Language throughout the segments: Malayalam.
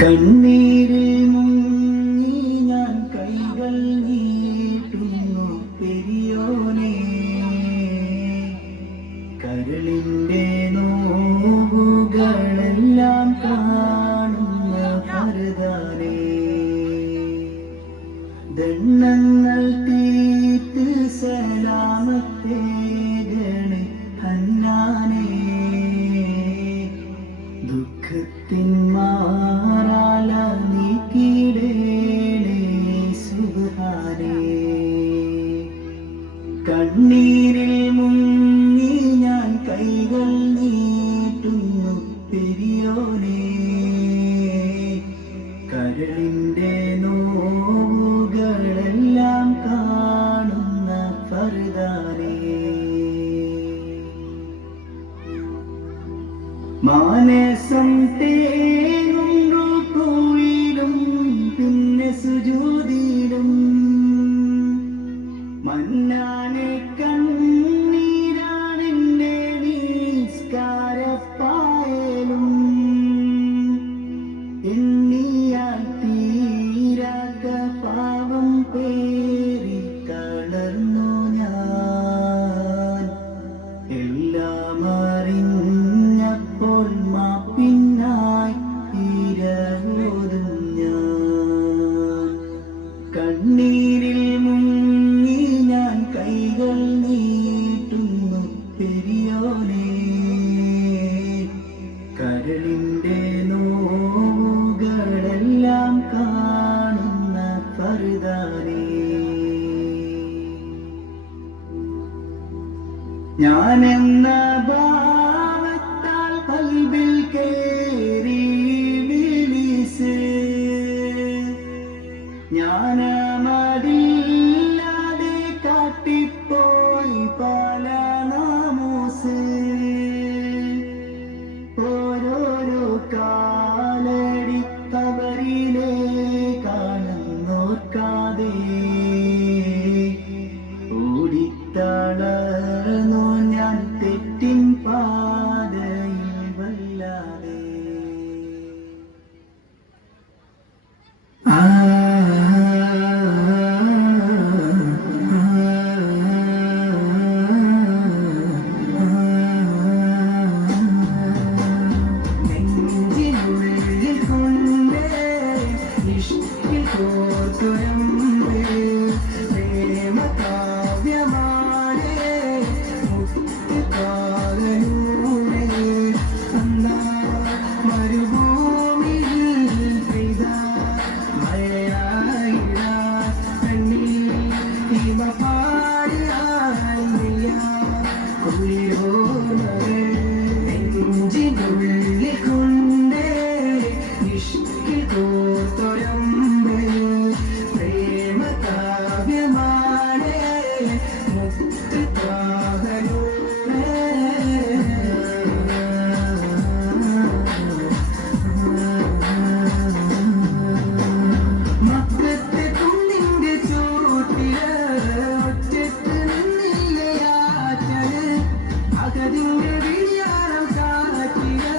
കണ്ണീരിൽ മുങ്ങി ഞാൻ കൈകൾ നീട്ടുന്നു പെരിയോനെ, കരളിന്റെ നോവുകളെല്ലാം കാണുന്ന പരതാനേ, ദണ്ണങ്ങൾ തീർത്ത് സലാമത്തേകണേ ഹന്നാനേ, ദുഃഖത്തിൻ മാറാല നീക്കിടേണേ സുബ്ഹാനേ, കണ്ണീരിൽ മുങ്ങി ഞാൻ കൈകൾ നീട്ടുന്നു പെരിയോനെ, കരളിന്റെ നോവുകളെല്ലാം കാണുന്ന ഫർദാനേ, മാനസം തേങ്ങും റുകൂയിലും പിന്നെ സുജൂദിലും, മന്നാനെ കണ്ണീരാണെന്റെ നിസ്കാരപ്പായലും, എണ്ണിയാൽ തീരാത്ത പാവം പേറി കളർന്നു ഞാൻ, എല്ലാം അറിഞ്ഞപ്പോൾ മാപ്പിനായി ഇരവോതും ഞാൻ, കണ്ണീരിൽ മുങ്ങി ഞാൻ കൈകൾ നീട്ടുന്നു പെരിയോനെ, കരളിന്റെ നോവുകളെല്ലാം കാണുന്ന ഫർദാനേ, ഞാനെന്ന ഭാവത്താൽ ഖൽബിൽ കേറി ഇബ്ലീസ്, ജ്ഞാനമതില്ലാതെ കാട്ടിപ്പോയി പല നാമൂസ്, ഓരോരോ കാലടി കബറിലേക്കാണെന്നോർക്കാതെ ഓടിത്തളർന്നു ഞാൻ തെറ്റിൻ പാതയിൽ വല്ലാതെ, നെഞ്ചിനുള്ളിൽ കൊണ്ടേ ഇഷ്കിൽ കോർത്തുരമ്പേ, പ്രേമകാവ്യമാണേ മുത്തുകാലൂടെ, അന്നാ മരുഭൂമിയിൽ പെയ്ത മഴയായിടാ കണ്ണിൽ ഹിമ പാടിയായി നെയ്യാ കുളിരോണേ, നെഞ്ചിനുള്ളിൽ കൊണ്ടേ ഇഷ്കിൽ കോർത്തുരമ്പേ, പ്രേമകാവ്യമാണേ മുത്തുകാലൂടെ, മക്കത്തെ കുന്നിന്റെ ചോട്ടില് ഒറ്റക്ക് നിന്നില്ലയാറ്റല്, അകതിന്റെ വിളിയാളം കാറ്റില്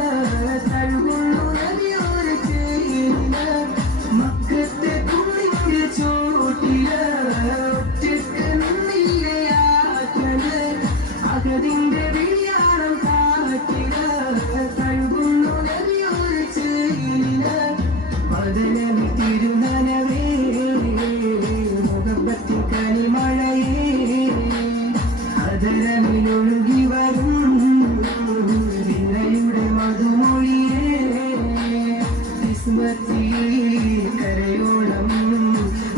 തഴുകുന്നു നദിയൊരു ചേരില്, മക്കത്തെ കുന്നിന്റെ ചോട്ടില് ഒറ്റക്ക് നിന്നില്ലയാറ്റല്, അകതിന്റെ വിളിയാളം കാറ്റില് തഴുകുന്നു നദിയൊരു ചേരില്, പതനവി തിരുനനവേ മുഖപ്പത്തി കനിമഴയേ, അതരമിലൊഴുകി വരും വിനയുടെ മധുമൊഴിയേ, കിസ്മത്തി കരയോളം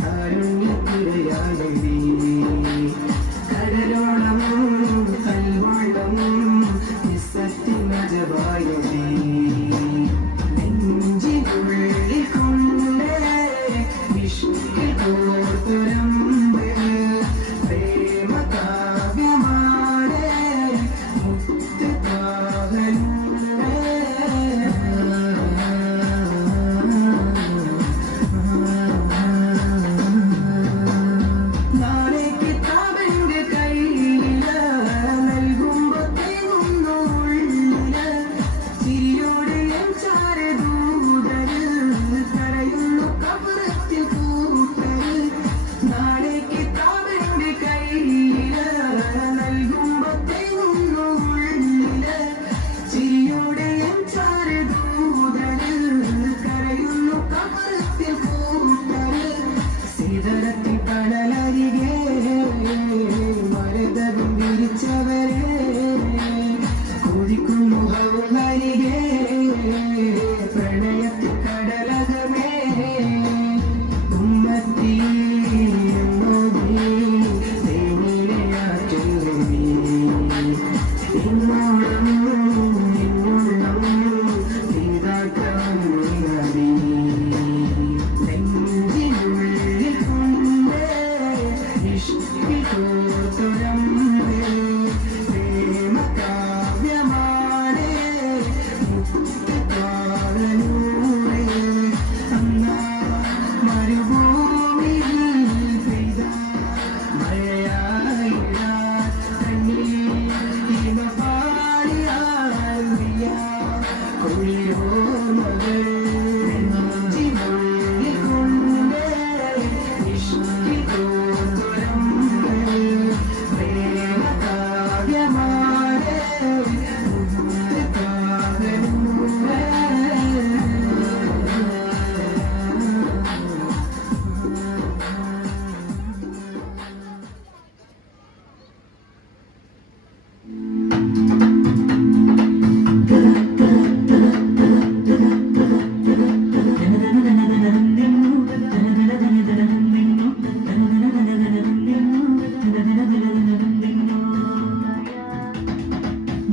കാരുണ്യത്തിരയാണ് നീ, കടലോളം കൽവോളം നിസ്സത്തിനജവായ നീ, നെഞ്ചിനുള്ളിൽ കൊണ്ടേ ഇഷ്കിൽ കോർത്തുരമ്പേ, പ്രേമകാവ്യമാണേ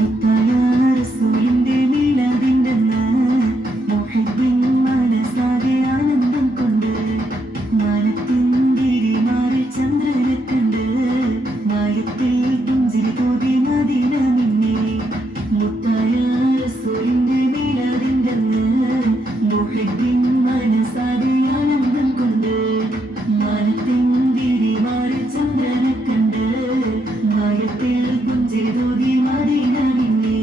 മുത്തായ റസൂലിന്റെ മീലാദിന്റെന്ന് മുഹിബ്ബിൻ മനസ്സാകെ ആനന്ദം കൊണ്ട് മാനത്തിൻ തിരിമാറിൽ ചന്ദ്രനെ കണ്ട് മായത്തിൽ പുഞ്ചിരി തോതി മദീന മിന്നി മുത്തായ റസൂലിന്റെ മീലാദിന്റെന്ന് മുഹിബ്ബിൻ മനസ്സാകെ ആനന്ദം കൊണ്ട് മാനത്തിൻ തിരിമാറിൽ ചന്ദ്രനെ കണ്ട് മായത്തിൽ പുഞ്ചിരി തോതി മദീന മിന്നി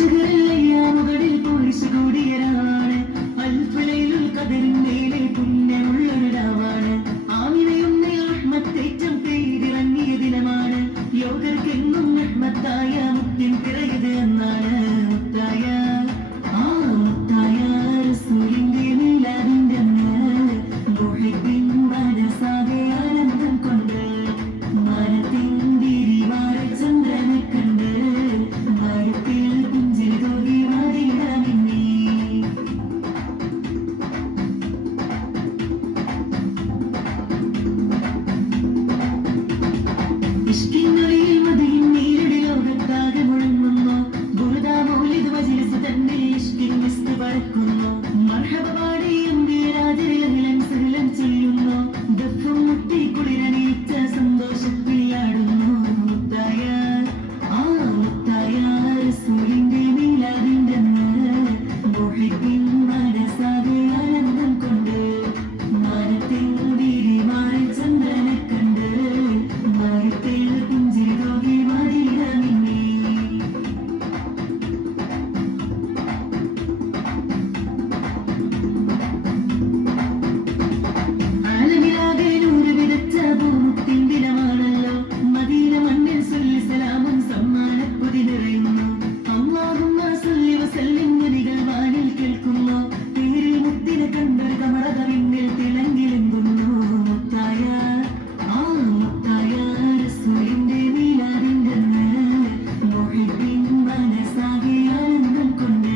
ുകളിൽ പോലീസ് കൂടിയരാണ് അൽഫലയിലുൽ കദറിൻ മേലെ പുണ്യമുള്ളൊരാവാണ് ആമിനയും റഹ്മത്തേറ്റം പെയ്തിറങ്ങിയ ദിനമാണ് യോഗർക്കെങ്ങും റഹ്മത്തായ മുത്തിൻ പിറയത് എന്നാണ് മുത്തായ റസൂലിന്റെ മീലാദിന്റെ അന്ന് മുഹിബ്ബിൻ മനസ്സാകെ ആനന്ദം കൊണ്ട് മാനത്തിൻ തിരിമാറിൽ ചന്ദ്രനെ കണ്ട് മായത്തിൽ പുഞ്ചിരി തോകി മദീന മിന്നി ഇഷ്കിന്നൊലിയിൽ മദീൻ നീരുടെ ലോകത്താകെ മുഴങ്ങുന്നു ബുറുദ മൗലിദ് മജ്ലിസ് തന്നെ ഇഷ്കിൻ മിസ്ത് പറക്കുന്നു മർഹബ പാടി രാജരലഹിലൻ സഹലൻ ചെയ്യുന്നു ദഫും മുട്ടി കുളിരണിയിച്ച സന്തോഷത്തിലാടുന്നു മുത്തായ റസൂലിന്റെ മീലാദിന്റെ അന്ന് മുഹിബ്ബിൻ മനസ്സാകെ ആനന്ദം കൊണ്ട് മാനത്തിൻ തിരിമാറിൽ ചന്ദ്രനെ കണ്ട് മായത്തിൽ പുഞ്ചിരി തോകി മദീന മിന്നി ആലമിലാകെ നൂറ് വിതച്ച ഭൂമുത്തിൻ ദിനമാണല്ലോ മദീന മണ്ണിൽ സല്ലി സലാമും സമ്മാനപ്പൊതി നിറയുന്നു അല്ലാഹുമ്മ സല്ലി വസല്ലിം ധ്വനികൾ വാനിൽ കേൾക്കുന്നു പേരിൽ മുത്തിനെ കണ്ടൊരു കമറക പിന്നിൽ തിളങ്ങിലെങ്കുന്നു മുത്തായ റസൂലിന്റെ മീലാദിന്റെ അന്ന് മുഹിബ്ബിൻ മനസ്സാകെ ആനന്ദം കൊണ്ട്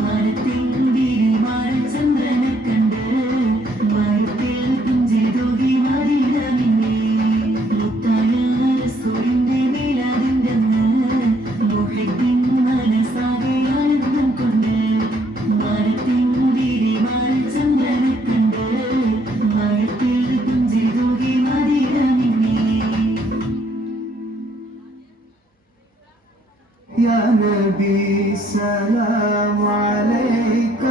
മാനത്തിൻ തിരിമാറിൽ ചന്ദ്രനെ കണ്ട് മായത്തിൽ പുഞ്ചിരി തോകി മദീന മിന്നി മുത്തായ റസൂലിന്റെ മീലാദിന്റെ അന്ന് മുഹിബ്ബിൻ മനസ്സാകെ ആനന്ദം കൊണ്ട് മാനത്തിൻ തിരിമാറിൽ ചന്ദ്രനെ കണ്ട് മായത്തിൽ പുഞ്ചിരി തോകി മദീന മിന്നി يا نبي سلام عليك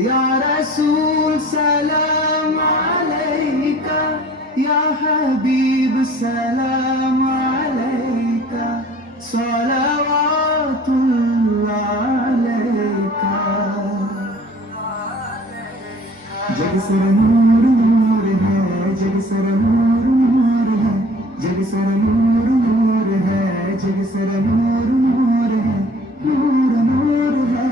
يا رسول سلام عليك يا حبيب سلام عليك صلوات الله عليك जग सर नूर नूर है जग सर नूर नूर है जग सर नूर नूर है जग सर नूर नूर है नूर नूर है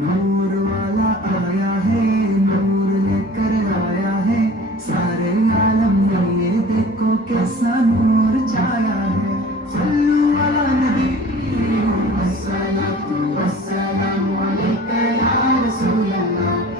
नूर वाला आया है नूर लेकर आया है सारे आलम में ये देखो कैसा नूर छाया है सल्लू अला नबी वस्सलातु वस्सलामु अलैका या रसूल अल्लाह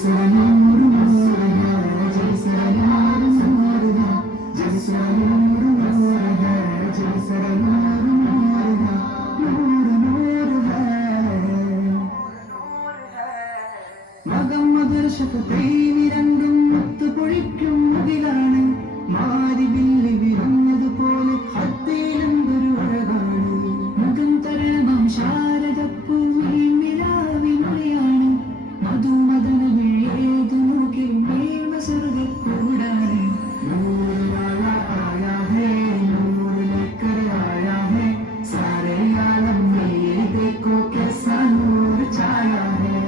जैसा नूर नूर है, जैसा नूर नूर है, जैसा नूर नूर है, जैसा नूर नूर है, नूर नूर है. മകം മദർശകത്തെ വിരണ്ടും മുത്തുപൊഴിക്കും മുകിലാണ്, മാരിവില്ലി വിരുന്നതുപോലെ ഹത്തിയിലെന്തൊരു അഴകാണ്. മുഖം തരണമാം ശാരദപ്പൂമിരാവിനുള്ളിയാണ്, മധുമദന വിഴേതു നോക്കി മേൽമ സ്വർഗ്ഗക്കൂടാണ്. നൂർ വാലാ ആയാ ഹേ, നൂർ ലേക്കർ ആയാ ഹേ, സാരേ ആലം में ये देखो कैसा नूर छाया है.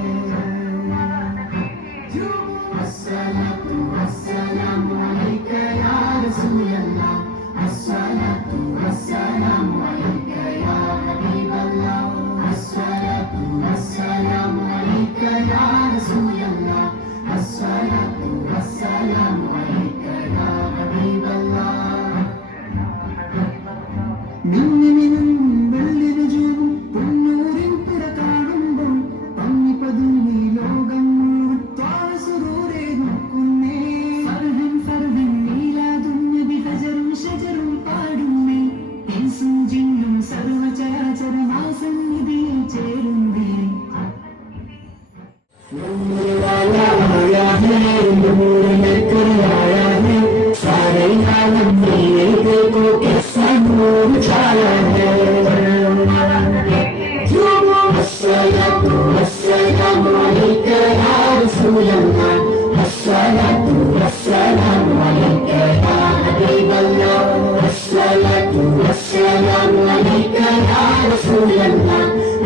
अस्सलातु वस्सलामु अलैका या रसूल अल्लाह, अस्सलातु वस्सलामु अलैका या हबीब अल्लाह, अस्सलातु वस्सलामु अलैका या रसूल अल्लाह, अस्सलातु वस्सलामु अलैका या हबीब अल्लाह. മിന്നിമിനും വെള്ളി രുചിയും പൊന്നൂരിൻ പിറ കാണുമ്പോൾ പങ്ങി പതുങ്ങി ലോകം മുഴുവൻ ത്വാസുറൂരെ നോക്കുന്നേ. ഫർഹൻ ഫർഹൻ മീലാദും നബി ഫജറും ഷജറും പാടുന്നേ. ഇൻസും ജിന്നും സർവചരാചരം ആ സന്നിധിയിൽ ചേരുന്നേ. नूर वाला आया है, नूर लेकर आया है, सारे आलम में ये देखो कैसा नूर छाया है. अस्सलातु वस्सलामु अलैका या रसूल अल्लाह, अस्सलातु वस्सलामु अलैका या हबीब अल्लाह, अस्सलातु वस्सलामु अलैका या रसूल अल्लाह,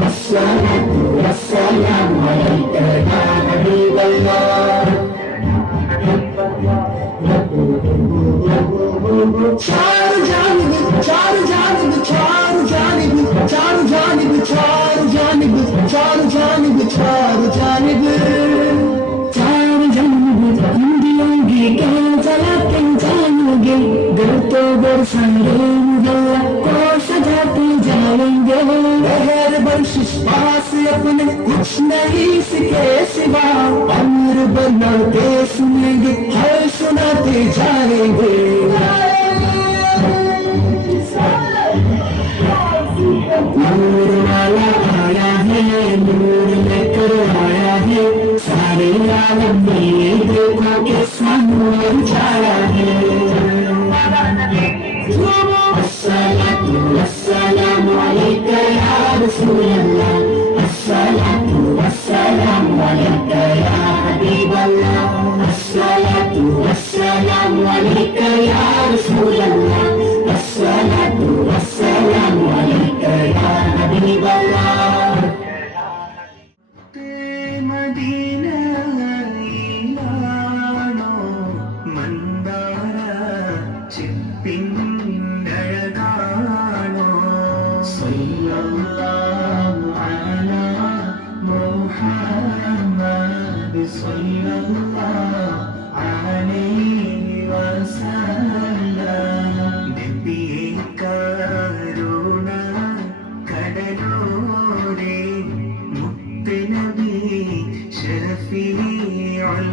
अस्सलातु वस्सलामु अलैका या हबीब अल्लाह. चार जानिब चार जानिब चार जानिब चार जानिब चार जानिब चार जानिब चार जानिब चार जानिब इंडियोगे क्या चलाते जाओगे, घर तो घर संगे मुगल्ला को सजाते जाएंगे. लहर बर्शिश पास अपने कुछ नहीं सीखे सिवा, अमर बनाते सुनेंगे हर सुनाते जाएंगे. नूर वाला आया है, नूर लेकर आया है, सारे आलम में ये देखो कैसा नूर छाया है. अस्सलातु वस्सलामु अलैका या रसूल अल्लाह, अस्सलातु वस्सलामु अलैका या हबीब अल्लाह, अस्सलातु वस्सलामु अलैका या रसूल अल्लाह, अस्सलातु वस्सलामु अलैका या हबीब अल्लाह. മദീനയിലാണോ മന്ദാര ചിപ്പിന്നഴകാണോ, സല്ലല്ലാഹു അലാ മുഹമ്മദ് സല്ലല്ലാഹു അലൈഹി വസല്ലം. നബിയേ കരുണ കടലോരേ, മുത്ത് നബി ശഫീഉൽ